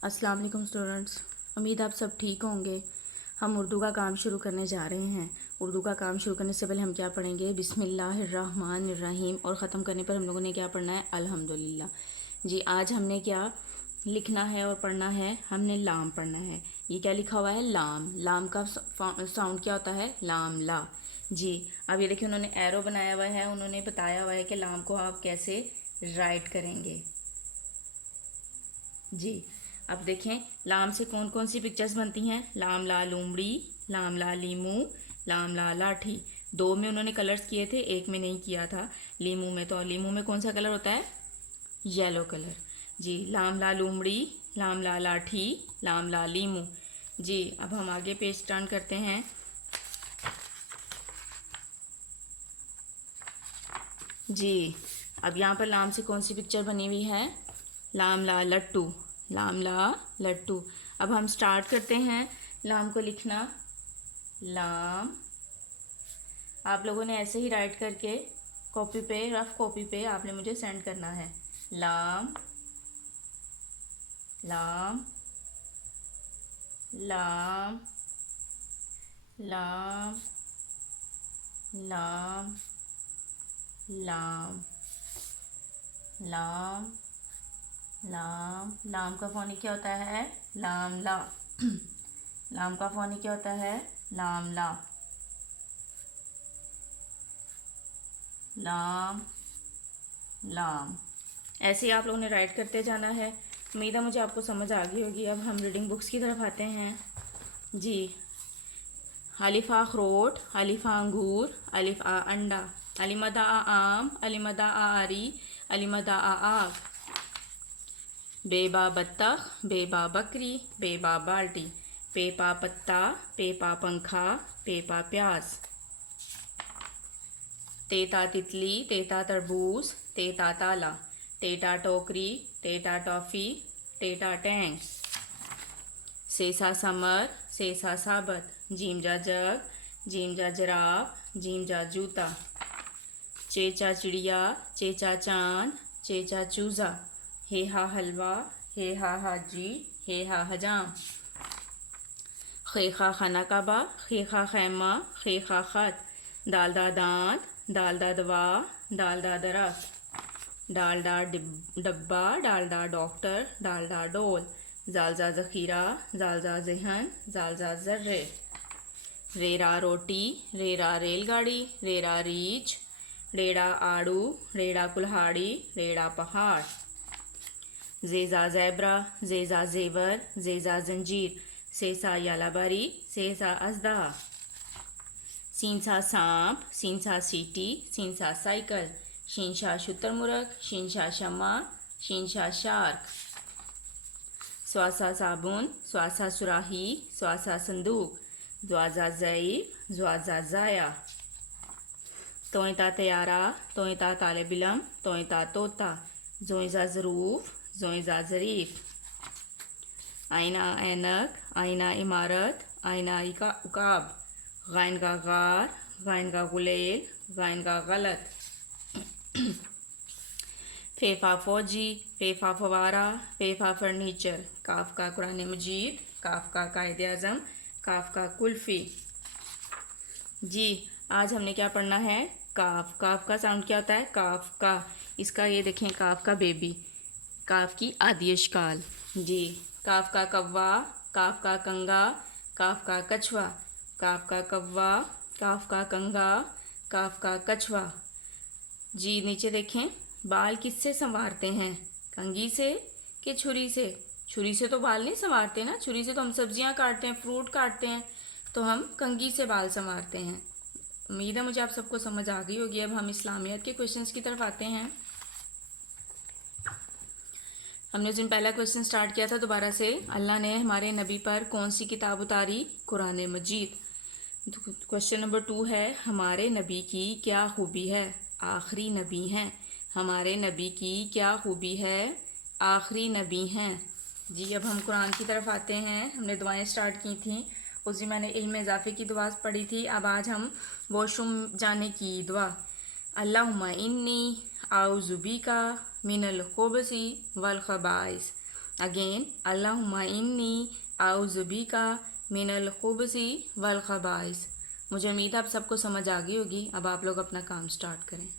अस्सलाम वालेकुम स्टूडेंट्स, उम्मीद आप सब ठीक होंगे। हम उर्दू का काम शुरू करने जा रहे हैं। उर्दू का काम शुरू करने से पहले हम क्या पढ़ेंगे? बिस्मिल्लाहिर्रहमानिर्रहीम, और ख़त्म करने पर हम लोगों ने क्या पढ़ना है? अल्हम्दुलिल्लाह। जी, आज हमने क्या लिखना है और पढ़ना है? हमने लाम पढ़ना है। ये क्या लिखा हुआ है? लाम। लाम का साउंड क्या होता है? लाम, ला। जी, अब ये देखिए उन्होंने एरो बनाया हुआ है, उन्होंने बताया हुआ है कि लाम को आप कैसे राइट करेंगे। जी, अब देखें लाम से कौन कौन सी पिक्चर्स बनती हैं। लाम ला लूमड़ी, लाम ला लीमू, लाम ला लाठी। दो में उन्होंने कलर्स किए थे, एक में नहीं किया था, लीमू में। तो लीमू में कौन सा कलर होता है? Yellow colour. जी, लाम ला लूमड़ी, लाम ला लाठी, लाम ला लीमू। जी, अब हम आगे पेज टर्न करते हैं। जी, अब यहाँ पर लाम से कौन सी पिक्चर बनी हुई है? लाम ला लट्टू, लाम ला लट्टू। अब हम स्टार्ट करते हैं लाम को लिखना। लाम, आप लोगों ने ऐसे ही राइट करके कॉपी पे, रफ कॉपी पे आपने मुझे सेंड करना है। लाम लाम लाम लाम लाम लाम लाम लाम। लाम का फ़ोनी क्या होता है? लाम ला। लाम का फ़ोनी क्या होता है? लाम ला। लाम लाम। ऐसे ही आप लोगों ने राइट करते जाना है। उम्मीद है मुझे आपको समझ आ गई होगी। अब हम रीडिंग बुक्स की तरफ आते हैं। जी, अलिफ आ अखरोट, अलिफ आ अंगूर, अलिफ आ अंडा, अलिमदा आ आम, अलिमदा आ आरी, अलिमदा आ आग, बेबा बत्तख, बेबा बकरी, बेबा बाल्टी, पेपा पत्ता, पेपा पंखा, पेपा प्याज, तेता तितली, तेता तरबूज, तेता ताला, टेटा टोकरी, टेटा टॉफ़ी, टेटा टैंक, सेसा समर, सेसा साबत, जीमजा जग, जीमजा जराब, जीमजा जूता, चेचा चिड़िया, चेचा चांद, चेचा चूज़ा, हे हा हलवा, हे हा हाजी, हे हा हजाम, खेखा खाना काबा, खेखा खैमा, खेखा खत, दालदा दांत, दालदा दवा, दालदा दरख्त, डालडा डब्बा, डालडा डॉक्टर, डालडा डोल, जालजा ज़ख़ीरा, जालजा जहन, जालजा ज़र्रे, रेरा रोटी, रेरा रेलगाड़ी, रेरा रीछ, रेड़ा आड़ू, रेड़ा कुल्हाड़ी, रेड़ा पहाड़, जेज़ा ज़ेबरा, जेज़ा जेवर, जेज़ा जंजीर, सेसा यालाबारी, सेसा अजदा, सींसा सांप, सींसा सीटी, सींसा साइकिल, शींशा शुतुरमुर्ग, शींशा शमा, शींशा शार्क, स्वासा साबुन, स्वासा सुराही, स्वासा संदूक, ज़्वाज़ा ज़ईफ़, ज़्वाज़ा ज़ाया, तोयता तैयारा, तोयता तालिबिलम, तोयता तोता, ज़ोइज़ा ज़रूफ़, ज़ोइज़ा ज़रीफ़, आइना ऐनक, आइना इमारत, आइना उकाब, गैन का गार, गैन का गुलेल, गैन का गलत, फेफा फौजी, फेफा फवारा, फेफा फर्नीचर, काफ का कुरान मजीद, काफ का कायदे आज़म, काफ का कुल्फ़ी। जी, आज हमने क्या पढ़ना है? काफ। काफ का साउंड क्या होता है? काफ का। इसका ये देखें, काफ का बेबी, काफ की आदि अशकाल। जी, काफ का कव्वा, काफ का कंगा, काफ का कछुआ, काफ का कव्वा, काफ का कंगा, काफ का कछुआ। जी, नीचे देखें, बाल किससे संवारते हैं? कंघी से कि छुरी से? छुरी से तो बाल नहीं संवारते ना, छुरी से तो हम सब्जियां काटते हैं, फ्रूट काटते हैं, तो हम कंघी से बाल संवारते हैं। उम्मीद है मुझे आप सबको समझ आ गई होगी। अब हम इस्लामियत के क्वेश्चंस की तरफ आते हैं। हमने उस दिन पहला क्वेश्चन स्टार्ट किया था दोबारा से। अल्लाह ने हमारे नबी पर कौन सी किताब उतारी? कुरान मजीद। क्वेश्चन नंबर 2 है, हमारे नबी की क्या खूबी है? आखिरी नबी हैं। हमारे नबी की क्या खूबी है? आखिरी नबी हैं। जी, अब हम कुरान की तरफ आते हैं। हमने दुआएं स्टार्ट की थी, उस दिन मैंने इल्म इजाफे की दुआ पढ़ी थी। अब आज हम वॉशरूम जाने की दुआ। अल्लाहुम्मा इन्नी आउज़ु बिका मिनल खुबसी वल खबाइस। अगेन, अल्लाहुम्मा इन्नी आउज़ु बिका मिनल खुबज़ी वल खबाइस। मुझे उम्मीद है आप सबको समझ आ गई होगी। अब आप लोग अपना काम स्टार्ट करें।